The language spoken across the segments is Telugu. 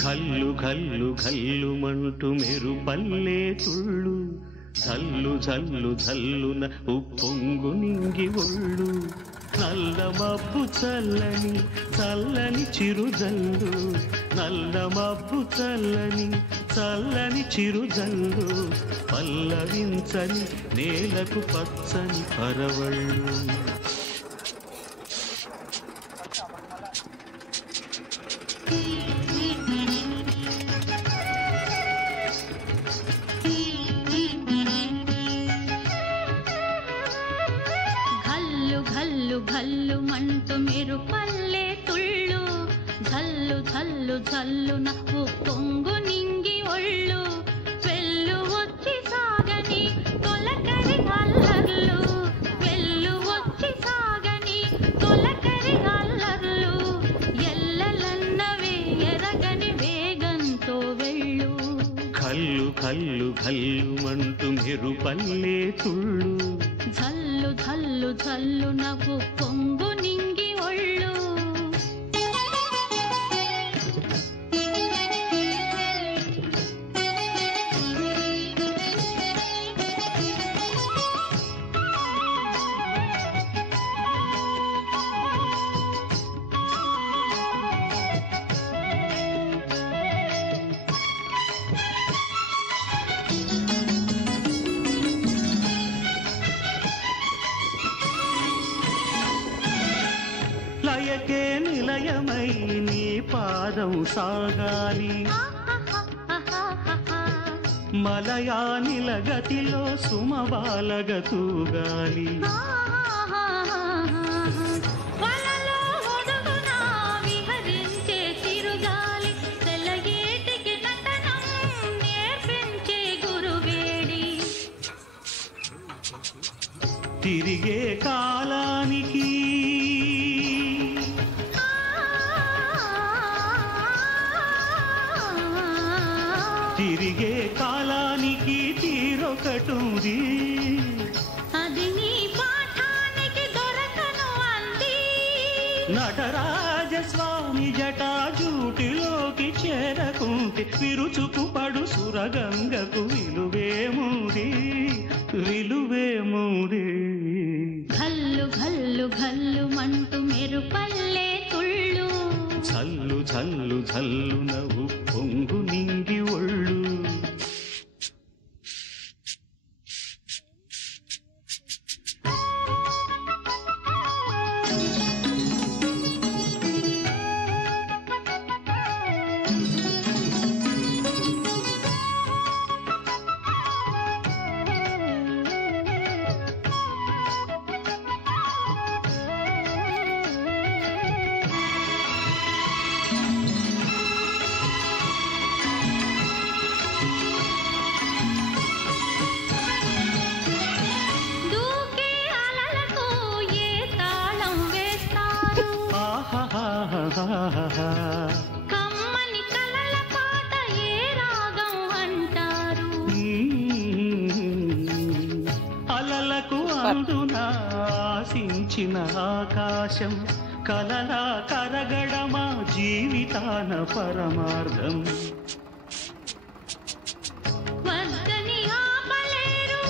ఘల్లు ఘల్లు ఘల్లుమంటూ మెరుపల్లే తుళ్ళు జల్లు జల్లు జల్లున ఉప్పొంగు నింగి ఒళ్ళు నల్ల మబ్బు చల్లని చల్లని చిరుజల్లు నల్ల మబ్బు చల్లని చల్లని చిరుజల్లు పల్లవించని నేలకు పచ్చని పరవళ్ళు ఘల్లు ఘల్లు మంటూ మెరుపల్లే తుళ్ళు ఝల్లు ఝల్లు ఝల్లున ఉప్పొంగు నింగి ఒళ్ళు వెళ్ళు వచ్చి సాగని తొలకరి అల్లర్లు వెళ్ళు వచ్చి సాగని తొలకరి అల్లర్లు ఎల్లలన్నవే ఎరగని వేగంతో వెళ్ళు ఘల్లు ఘల్లు ఘల్లుమంటూ మెరుపల్లే తుళ్ళు ఝల్లు ఝల్లు ఝల్లున ఉప్పొంగు నింగి ఒళ్ళు లయకే నిలయమై నీ పాదం సాగాలి మలయానిల గతిలో సుమబాలగతూగాలి వలలో ఒడుగున విహరించే చిరుగాలి తెల్లగేటికి నటనం నేర్పించే గురువేడి తిరిగే కాలానికి తిరిగే కాలానికి తీరొకటుంది అది నీ పాఠానికి దొరకను అంది నటరాజస్వామి జటాజూటిలోకి చేరకుంటే విరుచుకు పడు సురగంగకు విలువేముంది విలువేముంది ఘల్లు ఘల్లు ఘల్లు మంటూ మెరుపల్లే తుళ్ళు జల్లు జల్లు జల్లున ఉప్పొంగు నింగి ఒళ్ళు దూకే అలలకు ఏ తాళం వేస్తారు ఆహాహాహాహా. కమ్మని కలల పాట ఏ రాగం అంటారు అలలకు అందున ఆశించిన ఆకాశం కలలా కరగడమా జీవితాన పరమార్థం వద్దని ఆపలేరు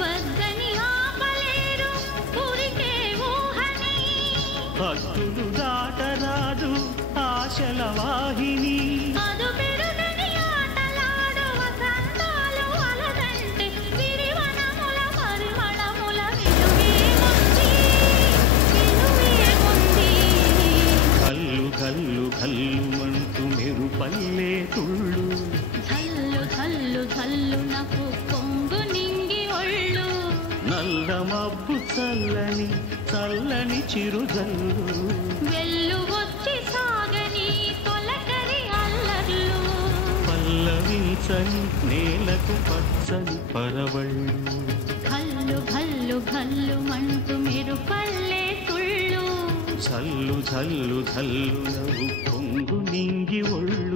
వద్దని ఆపలేరు ఊరికే ఊహని భక్తులు దాటరాదు ఆశల వాహిని అదు పెరుగని ఆటలాడు వసంతాలు అలదంటే విరివనముల పరిమళముల విలువేముంది కల్లు కల్లు కల్లుమంటూ మెరుపల్లే తుళ్ళు ఝల్లు ఝల్లు ఝల్లున ఉప్పొంగు నింగి ఒళ్ళు నల్ల మబ్బు చల్లని చల్లని చిరుజల్లు వెళ్ళు వచ్చి సాగని తొలకరి అల్లర్లు పల్లవించని నేలకు పచ్చని పరవళ్ళు ఘల్లు ఘల్లు ఘల్లు మంటూ మెరుపల్లే తుళ్ళు జల్లు జల్లు జల్లున ఉప్పొంగు నింగి ఒళ్ళు